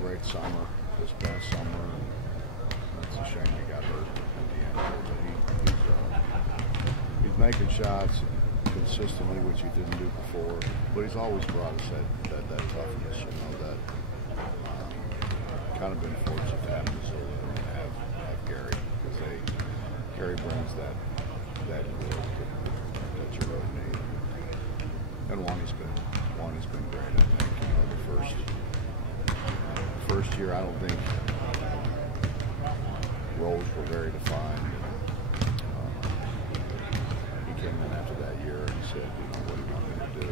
great summer this past summer. And it's a shame he got hurt at the end. But he's making shots consistently, which he didn't do before. But he's always brought us that toughness, you know, that kind of been fortunate to have Missoula and have Gary, because Gary brings that grit that you really need. And Wani's been great. I think, you know, the first year, I don't think roles were very defined. He came in after that year and he said, you know, what do you want me to do?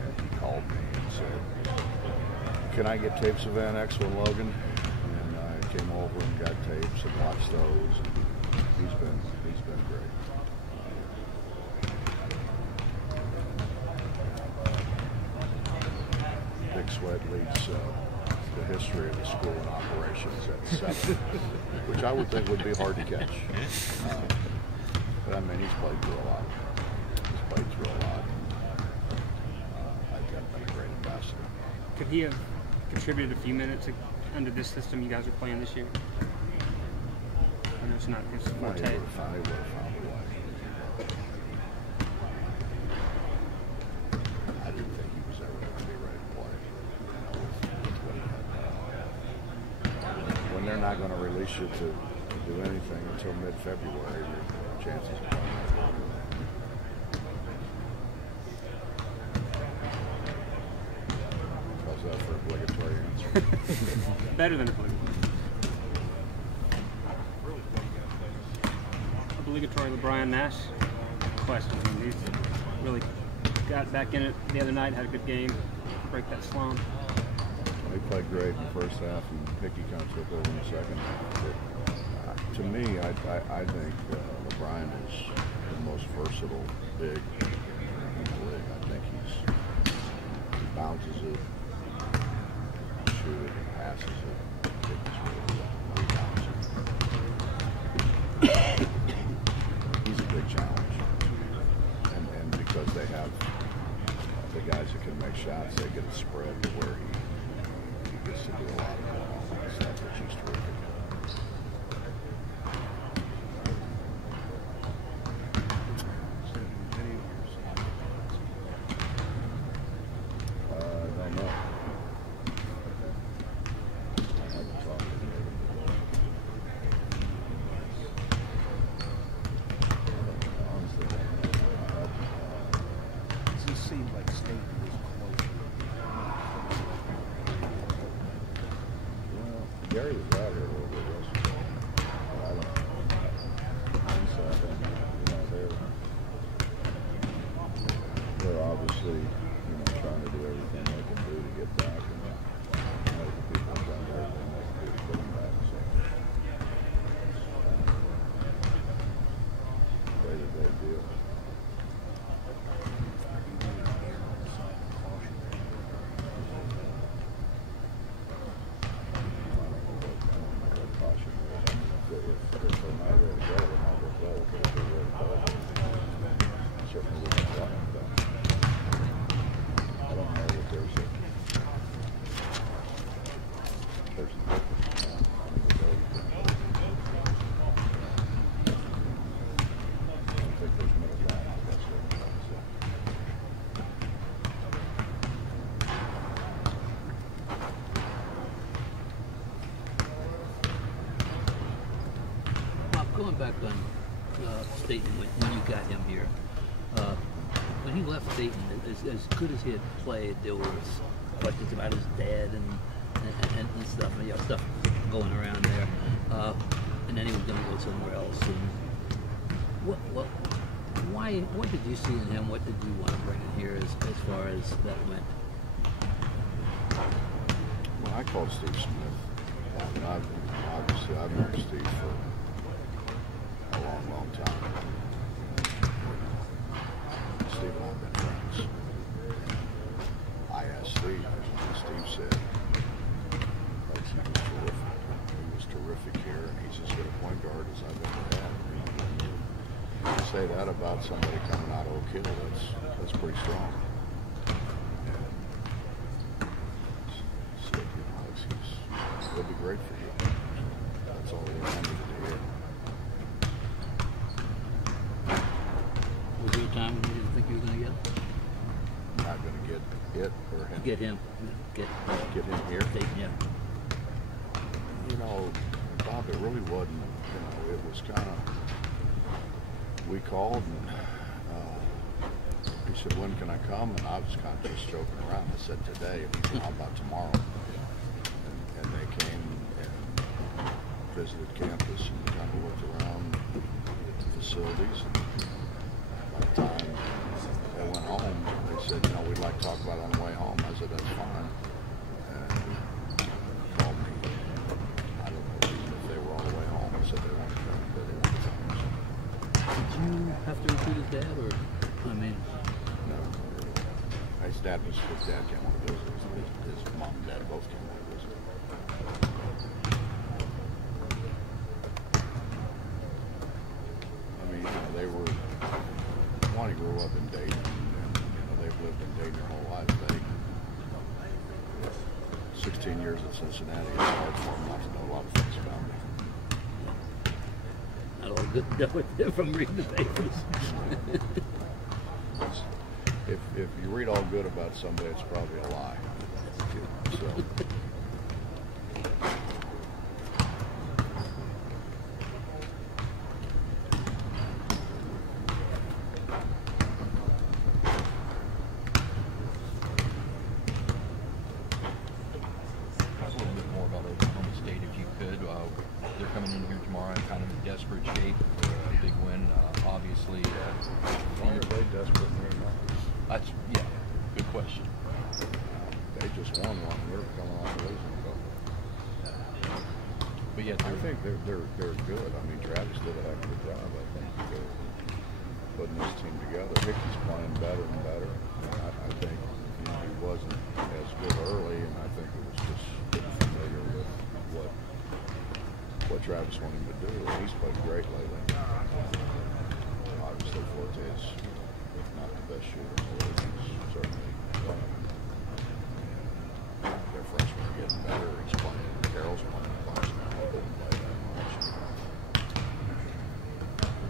And he called me and said, can I get tapes of Van Exel and Logan? And I came over and got tapes and watched those. And he's been great. Big Sweat leads the history of the school in operations at 7, which I would think would be hard to catch. But I mean, he's played through a lot. I think he's been a great ambassador. Could he have contributed a few minutes under this system you guys are playing this year? I know it's not his forte. He would have found a way. I didn't think he was ever going to be ready to play. When they're not going to release you to do anything until mid-February, your chances are going. How's that for obligatory answer? Better than obligatory LeBron Nash question. I mean, he's really got back in it the other night, had a good game, break that slump. He played great in the first half, and Hickey kind of took over in the second half. To me, I think LeBron is the most versatile big in the league. I think he bounces it, shoots it, passes it. I think he's really good. He's a big challenge, and because they have the guys that can make shots, they get a spread to where he gets to do a lot of stuff, which he's terrific. Gary was out here a little bit yesterday. I don't know. They're obviously, you know, trying to do everything they can do to get back, and the people have done everything they can do to get them back. So, day-to-day deal. Going back on Staten, when you got him here, when he left Staten, as good as he had played, there was questions about his dad and stuff, and stuff going around there, and then he was going to go somewhere else. And what did you see in him? What did you want to bring in here as far as that went? Well, I called Steve Smith. Obviously, I've known Steve for a long time. Steve and I have been friends. I asked Steve, and Steve said, like, he was terrific. He was terrific here, and he's as good a point guard as I've ever had. To say that about somebody coming out of Oak Hill, that's pretty strong. And Steve, you know, great for you. That's all we needed to hear. Was there a time when you didn't think you were going to get him? Not going to get it or him. Get him. Get him here. Yeah. You know, Bob, it really wasn't. You know, it was kind of. We called and he said, "When can I come?" And I was kind of just joking around. I said, "Today." And he said, "How about tomorrow?" And they came and visited campus and kind of looked around the facilities. And by the time they went home, they said, "You know, we'd like to talk about it on the way home." I said, "That's fine." And they called me. I don't know if they were on the way home. I said they wanted to come, but they wanted to come. Did you have to recruit his dad, or I mean? No. His dad came on a visit. His mom and dad both came on a visit. I mean, you know, they were. Lonnie grew up in Dayton, and you know they've lived in Dayton their whole life. 16 years at Cincinnati. It's hard for them not to know a lot of things about me. Not all good to know it from reading the papers. If you read all good about somebody, it's probably a lie. So. They're coming in here tomorrow in kind of desperate shape for a big win. Obviously, why are they desperate right now? That's good question. They just won one. We're coming off losing. But yeah, I think they're good. I mean, Travis did a heck of a job. I think they're putting this team together. Hickey's playing better and better. I think he wasn't as good early, and I think it was just getting familiar with what Travis wanted him to do. And he's played great lately. Obviously, Forte's not the best shooter in the league. He's certainly their freshmen are getting better. He's playing. Carroll's playing a bunch now. He didn't play that much.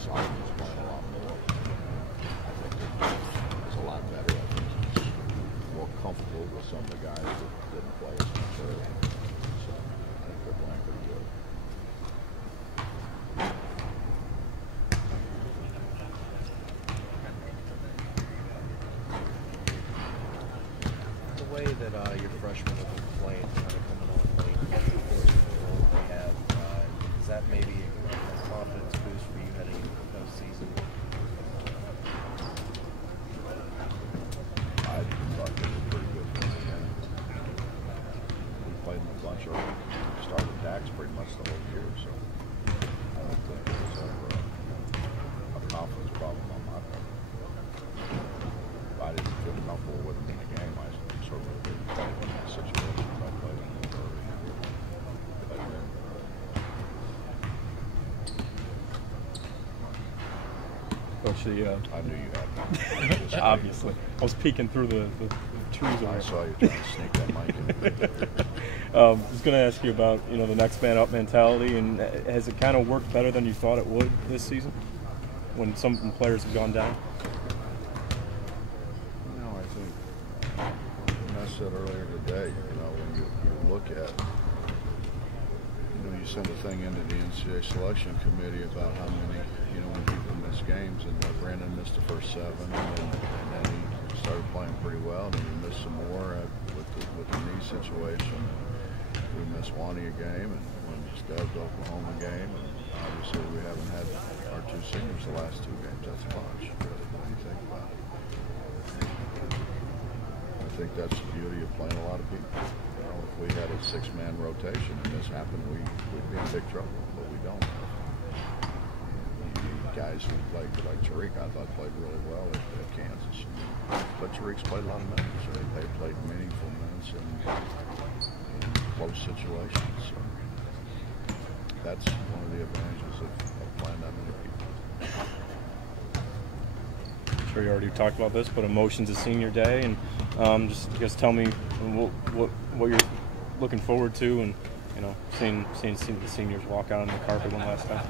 Simon's playing a lot more. I think he's a lot better. I think he's more comfortable with some of the guys that didn't play as much early. So I think they're playing pretty good. That your freshmen have been playing, kind of coming on late, getting the role they have. Is that maybe a confidence boost for you heading into the postseason? I thought they were pretty good for the game. We played them a bunch of them. We started Dax pretty much the whole year, so I don't think it was ever a confidence problem on my part. If I didn't feel comfortable with them in the game, I certainly didn't play in that situation. I played in the early. Coach, I knew you had one. obviously. I was peeking through the trees. I saw you trying to sneak that mic in. I was going to ask you about the next man up mentality, and has it kind of worked better than you thought it would this season when some players have gone down? I think, I said earlier today, when you look at, you send a thing into the NCAA selection committee about how many, when people miss games, and Brandon missed the first 7, and then he started playing pretty well, and then he missed some more with the knee situation. We missed Wani a game, and when Stebb's Oklahoma game, and obviously we haven't had our 2 seniors the last 2 games. That's a bunch, really, when you think about it. I think that's the beauty of playing a lot of people. If we had a 6-man rotation and this happened, we'd be in big trouble, but we don't. Guys who played, like Tariq, I thought played really well at Kansas. But Tariq's played a lot of minutes. So they played meaningful minutes in close situations. So that's one of the advantages of playing that many people. I'm sure you already talked about this, but emotions of senior day, and just tell me what you're looking forward to, You know, seeing the seniors walk out on the carpet one last time.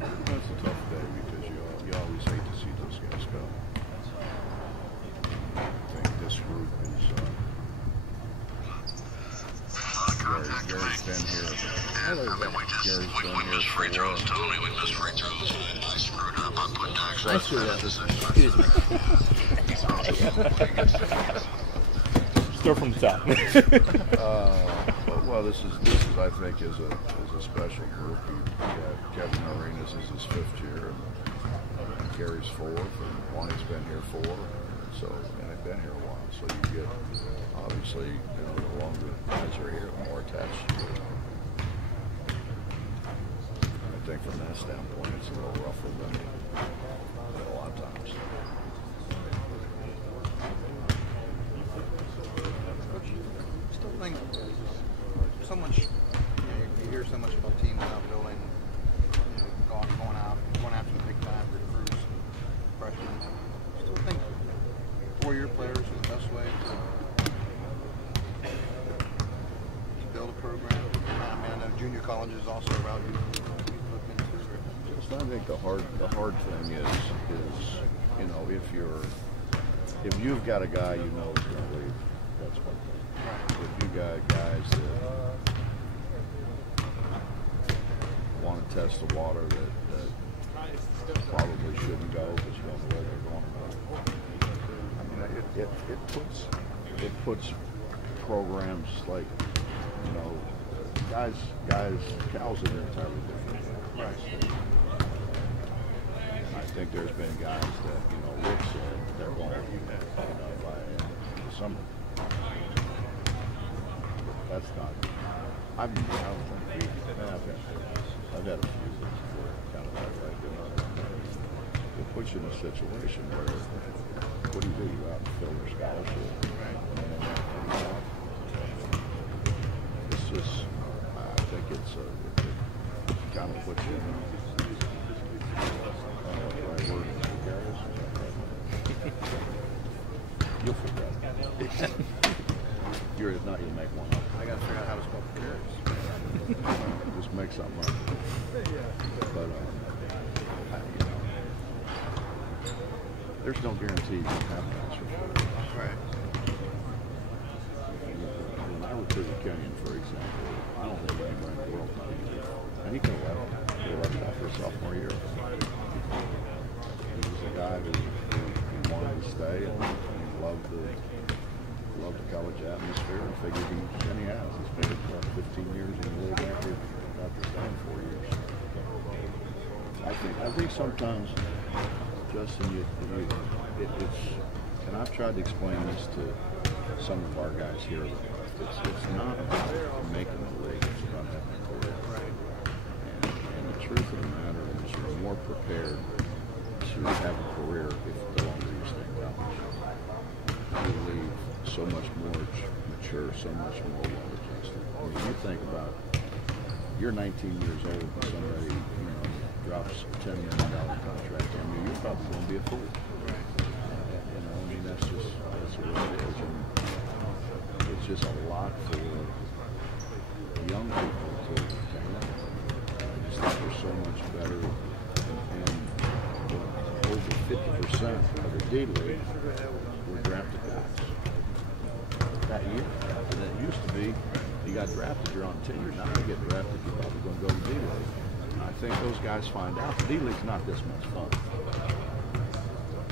That's a tough day because you always hate to see those guys go. I think this group is Gary's been here. Gary's been here for a while. I screwed up. Excuse me. Start from the top. Well, this is I think is a special group. You have Kevin Arenas is his 5th year, and Gary's 4th, and Juan's been here 4, so and they've been here a while. So you get obviously, you know, the longer guys are here, the more attached you get. I think from that standpoint, it's a little rougher than a lot of times. Still think so much. You hear so much about teams not building, going after the big time recruits, freshmen. Still think 4-year players is the best way to build a program. I mean, I know junior college is also a route you look into. I think the hard thing is you know, if you've got a guy you know is going to leave, that's one thing. If you got guys that want to test the water that probably shouldn't go because you don't know where they're going to go. I mean, it puts programs like, you know, guys, Cal's an entirely different game. Right. I think there's been guys that, you know, Rick said they're going to, you know, by the summer. That's not. I've had a few where kind of like, you know, it puts you in a situation where, what do? You go out and fill their scholarship. Right. It's just, I think it kind of puts you in the right word, you'll forget. If not, you'll make one up. I got to figure out how to spell precarious. Just make something up. But, you know, there's no guarantee you can have an answer for it. Right. When I recruited Kenyon, for example, I don't think anybody in the world thought he could. And he could have left after his sophomore year. He was a guy who wanted to stay and he loved the college atmosphere and figured he has. He's been for 15 years in the league after staying 4 years. I think sometimes, Justin, it's and I've tried to explain this to some of our guys here. It's not about making the league; it's about having a career. And the truth of the matter is, you're more prepared to have a career if the longer you stay in college. You leave so much more mature, so much more well-adjusted. I mean, you think about, you're 19 years old and somebody, you know, drops a $10 million contract on you, you're probably going to be a fool. You know, I mean, that's what it is. And it's just a lot for young people to learn. I just think they're so much better. And over 50% of the D League were drafted guys that year. And it used to be, you got drafted, you're on tenure. Now you get drafted, you're probably going to go to D League. I think those guys find out the D League's not this much fun.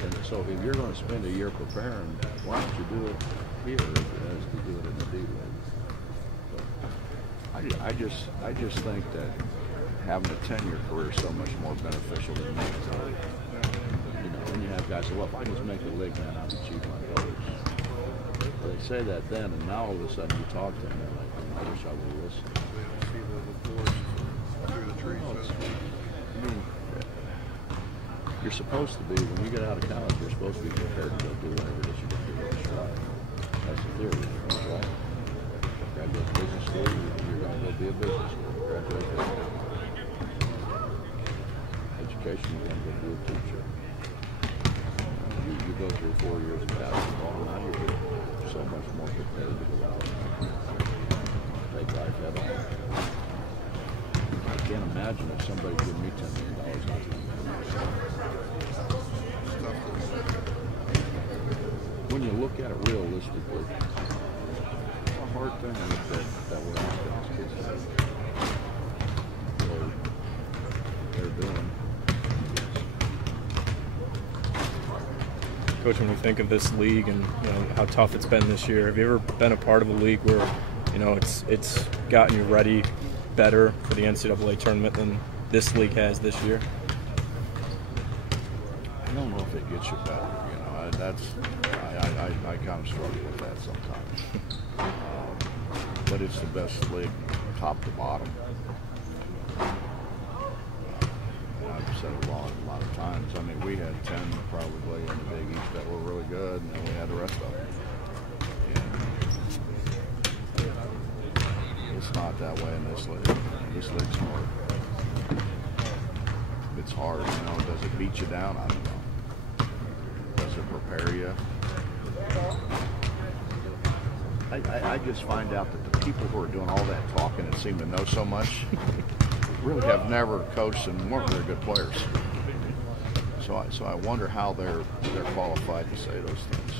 And so if you're going to spend a year preparing, why don't you do it here as to do it in the D League? But I just think that having a 10-year career is so much more beneficial than making it. You know, and you have guys say, well, if I just make the league, man, I'll achieve my goals. They say that then, and now all of a sudden you talk to them, they're like, I wish I would listen. See the forest through the trees. I mean, you're supposed to be, when you get out of college, you're supposed to be prepared to go do whatever it is you can do with your life. That's the theory, right? Graduate business school, you're going to go be a business school. Graduate education, you're going to go be a teacher. You go through 4 years of basketball, now you're so much more prepared to go out. take life head on. I can't imagine if somebody gave me $10 million out to when you look at it realistically, it's a hard thing that we're asking these kids to do. They're doing. Coach, when you think of this league and how tough it's been this year, have you ever been a part of a league where it's gotten you ready better for the NCAA tournament than this league has this year? I don't know if it gets you better. I kind of struggle with that sometimes. But it's the best league, top to bottom. I've said it a lot of times. I mean, we had 10 probably in the Big East that were really good, and then we had the rest of them. And it's not that way in this league. This league's hard. It's hard, Does it beat you down? I don't know. Does it prepare you? I just find out that the people who are doing all that talking and seem to know so much really have never coached and weren't very good players. So I wonder how they're qualified to say those things.